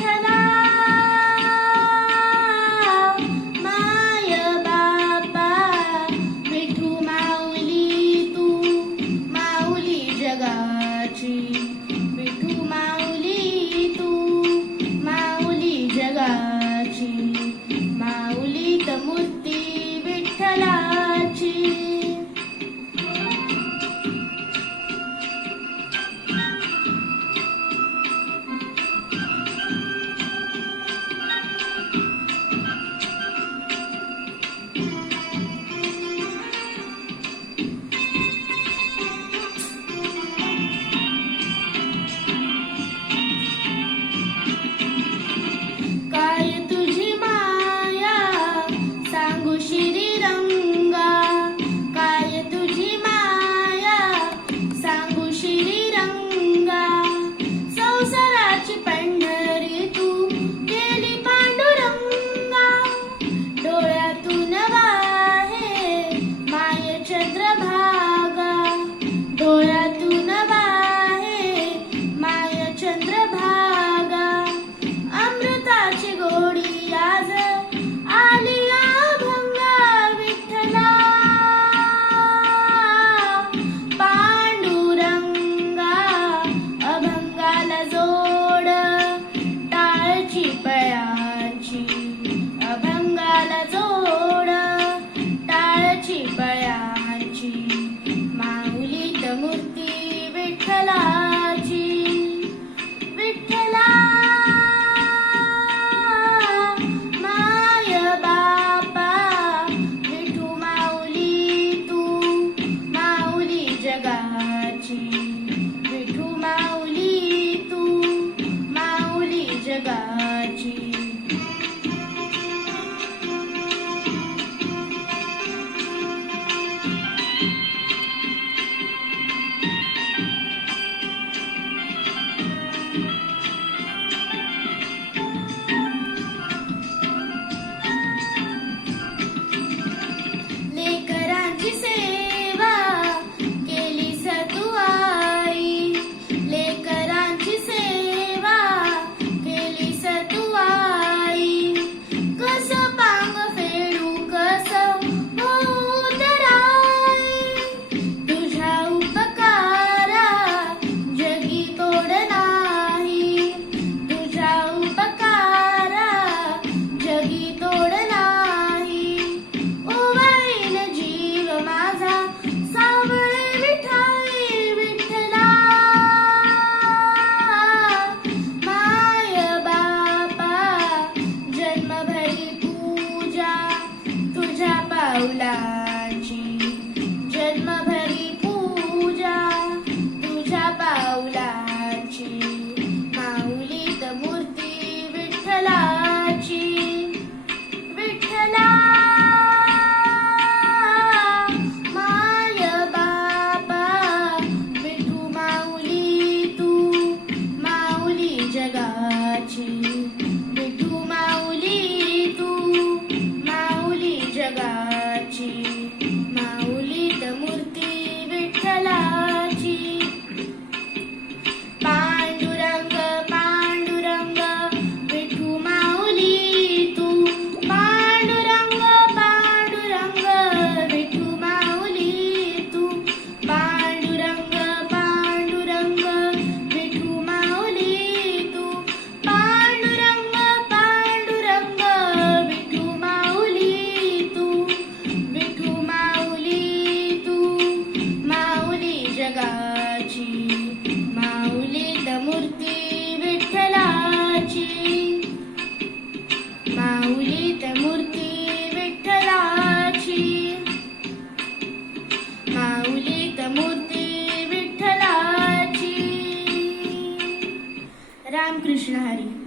Ethan. తోడు しなが。